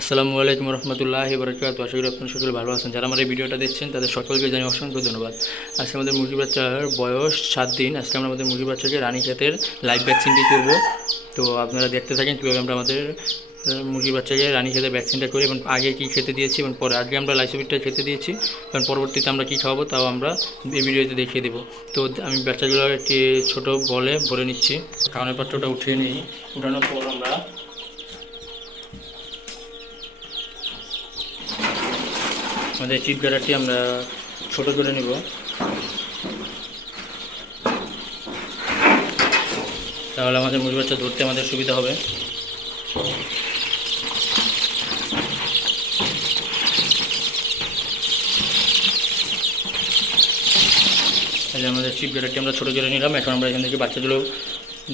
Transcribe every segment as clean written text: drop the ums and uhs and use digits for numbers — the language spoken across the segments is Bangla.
আসসালামু আলাইকুম রহমতুল্লাহি বারাকাতুহু। আশা করি আপনারা সকলে ভালো আছেন। যারা আমার এই ভিডিওটা দেখছেন তাদের সকলকে জানাই অসংখ্য ধন্যবাদ। আজকে আমাদের মুরগির বাচ্চার বয়স 7 দিন। আজকে আমরা আমাদের মুরগির বাচ্চাকে রানীক্ষেতের লাইভ ভ্যাকসিনটি করব। তো আপনারা দেখতে থাকেন কীভাবে আমরা আমাদের মুরগির বাচ্চাকে রানীক্ষেতের ভ্যাকসিনটা করি এবং আগে কী খেতে দিয়েছি এবং পরে আগে আমরা লাইসোভিটটা খেতে দিয়েছি এবং পরবর্তীতে আমরা কী খাওয়াবো তাও আমরা এই ভিডিওতে দেখিয়ে দেবো। তো আমি বাচ্চাগুলো একটি ছোটো বলে ভরে নিচ্ছি। খাওয়ানোর পাত্রটা উঠিয়ে নিই। উঠানোর পর আমরা আমাদের চিপ গাড়ারটি আমরা ছোটো করে নেব। তাহলে আমাদের মুরগি বাচ্চা ধরতে আমাদের সুবিধা হবে। তাহলে আমাদের চিপ গাড়ারটি আমরা ছোটো করে নিলাম। এখন আমরা এখান থেকে বাচ্চাগুলো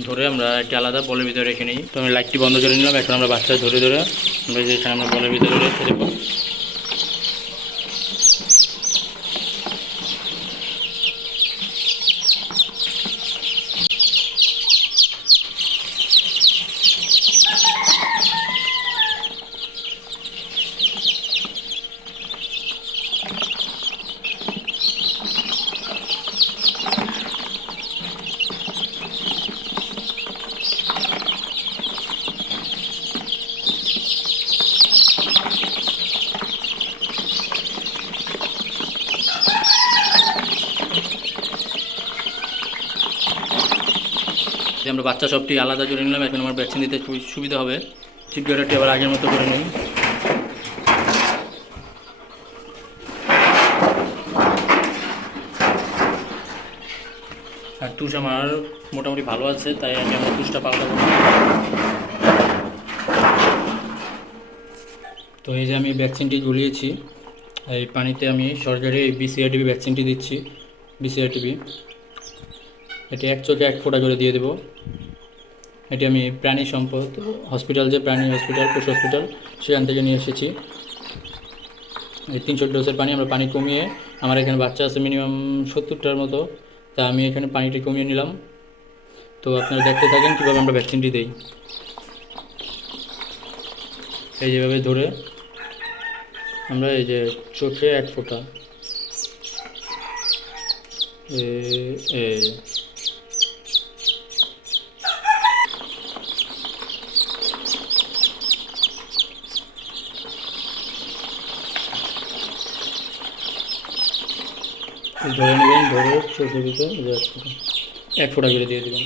ধরে আমরা একটি আলাদা বলের ভিতরে রেখে নিই। তো আমি লাইটটি বন্ধ করে নিলাম। এখন আমরা বাচ্চা ধরে ধরে আমরা যেখানে আমরা বলের ভিতরে রেখে দেবো। আমরা বাচ্চা সবটি আলাদা করে নিলাম। এখন আমার ভ্যাকসিন দিতে খুবই সুবিধা হবে। চিপ গাড়ারটি আবার আগের মতো করে নিই। আর টুস আমার মোটামুটি ভালো আছে, তাই আমি আমার টুসটা পাল্টাবো। তো এই যে আমি ভ্যাকসিনটি ঝুলিয়েছি এই পানিতে, আমি সরকারি এই BCRTB ভ্যাকসিনটি দিচ্ছি। BCRTB এটি 1 চোখে 1 ফোঁটা করে দিয়ে দেবো। এটি আমি প্রাণী সম্পদ হসপিটাল, যে প্রাণী হসপিটাল, পশু হসপিটাল, সেখান থেকে নিয়ে এসেছি। এই 300 ডোজের পানি, আমরা পানি কমিয়ে, আমার এখানে বাচ্চা আছে মিনিমাম 70টার মতো, তা আমি এখানে পানিটি কমিয়ে নিলাম। তো আপনারা দেখতে থাকেন কীভাবে আমরা ভ্যাকসিনটি দিই। এই যেভাবে ধরে আমরা এই যে চোখে 1 ফোঁটা ধরে নেবেন। ধরে চোখের ভিতরে 1 ফোঁটা করে দিয়ে দেবেন।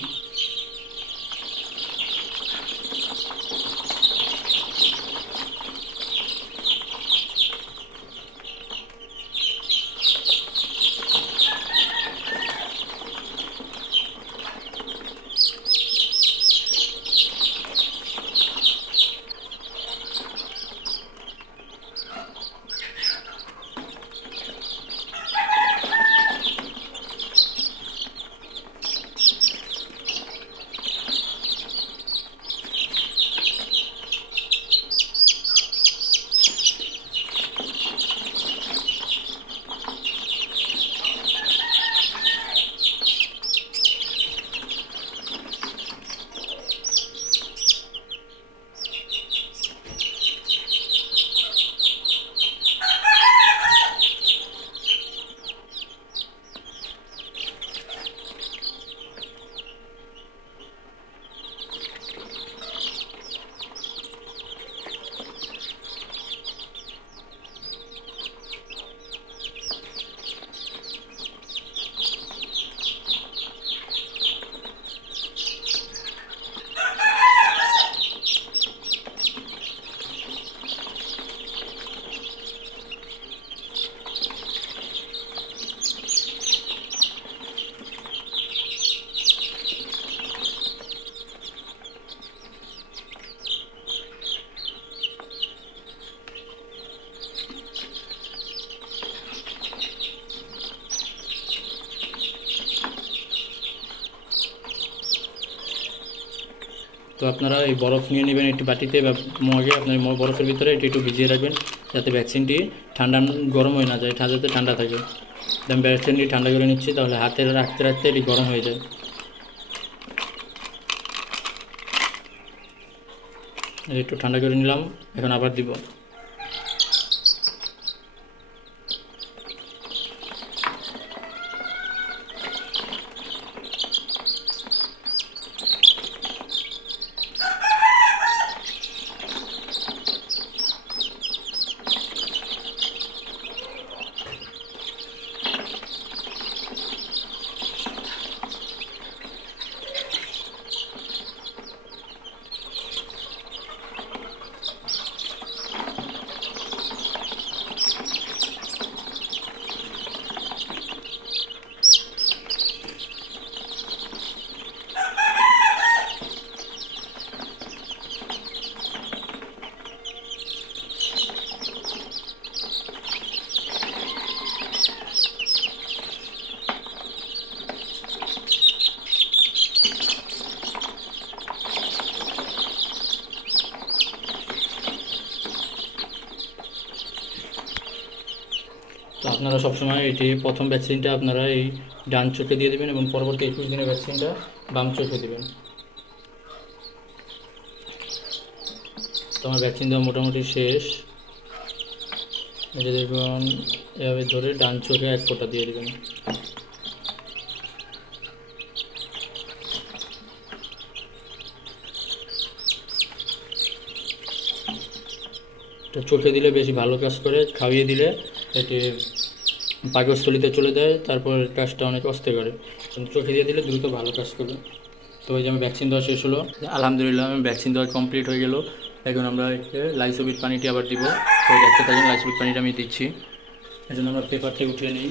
তো আপনারা এই বরফ নিয়ে নেবেন একটি বাটিতে বা মগে, আপনার বরফের ভিতরে এটি একটু ভিজিয়ে রাখবেন যাতে ভ্যাকসিনটি ঠান্ডা গরম হয়ে না যায়, যাতে ঠান্ডা থাকে। আমি ভ্যাকসিনটি ঠান্ডা করে নিচ্ছি, তাহলে হাতে রাখতে রাখতে এটি গরম হয়ে যায়। একটু ঠান্ডা করে নিলাম, এখন আবার দিব। তো আপনারা সবসময় এটি প্রথম ভ্যাকসিনটা আপনারা এই ডান চোখে দিয়ে দেবেন এবং পরবর্তী 21 দিনের ভ্যাকসিনটা বাম চোখে দেবেন। তো আমার ভ্যাকসিন দেওয়া মোটামুটি শেষ। এই যে দেখুন, এভাবে ধরে ডান চোখে 1 ফোঁটা দিয়ে দেবেন। তো চোখে দিলে বেশি ভালো কাজ করে, খাইয়ে দিলে এটি পাকস্থলিতে চলে যায়, তারপর কাজটা অনেক অস্তে করে। কিন্তু চোখে দিয়ে দিলে দ্রুত ভালো কাজ করবে। তো এই যে আমি ভ্যাকসিন দেওয়া শেষ হলো, আলহামদুলিল্লাহ আমি ভ্যাকসিন দেওয়া কমপ্লিট হয়ে গেল। এখন আমরা একে লাইসোবিট পানিটি আবার দিব। তো দেখতে থাকেন, লাইসোবিট পানিটা আমি দিচ্ছি। এই জন্য আমরা পেপার থেকে উঠিয়ে নিই।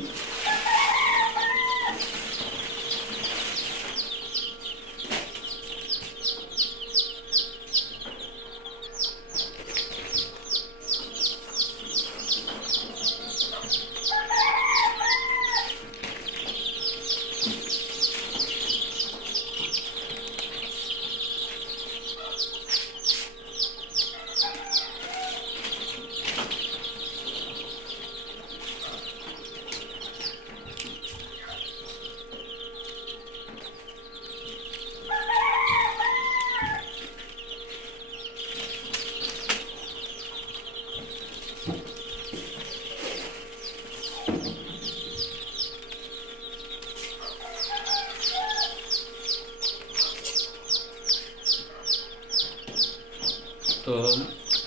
তো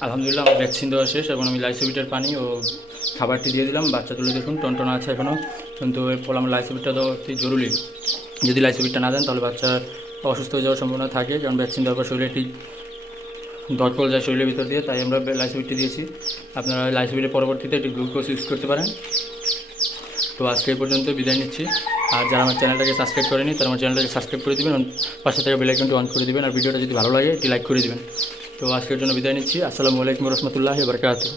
আলহামদুলিল্লাহ আমার ভ্যাকসিন দেওয়া শেষ। এখন আমি লাইসোবিটের পানি ও খাবারটি দিয়ে দিলাম। বাচ্চা তুলে দেখুন টনটনা আছে এখনও, কিন্তু এর ফলে আমার লাইসোবিটটা দেওয়া অতি জরুরি। যদি লাইসোবিটটা না দেন তাহলে বাচ্চা অসুস্থ হয়ে যাওয়ার সম্ভাবনা থাকে, কারণ ভ্যাকসিন দেওয়ার পর শরীরে একটি দরকল যায় শরীরের ভিতর দিয়ে, তাই আমরা লাইসোবিটটি দিয়েছি। আপনারা লাইসোবিটের পরবর্তীতে একটি গ্লুকোজ ইউজ করতে পারেন। তো আজকে এই পর্যন্ত বিদায় নিচ্ছি। আর যারা আমার চ্যানেলটাকে সাবস্ক্রাইব করেনি তারা আমার চ্যানেলটাকে সাবস্ক্রাইব করে দেবেন, পাশে থেকে বেল আইকনটি অন করে দেবেন। আর ভিডিওটা যদি ভালো লাগে একটি লাইক করে দেবেন। তো আজকের জন্য বিদায় নিচ্ছি। আসসালামু আলাইকুম রহমতুল্লাহি ওয়া বারাকাতুহু।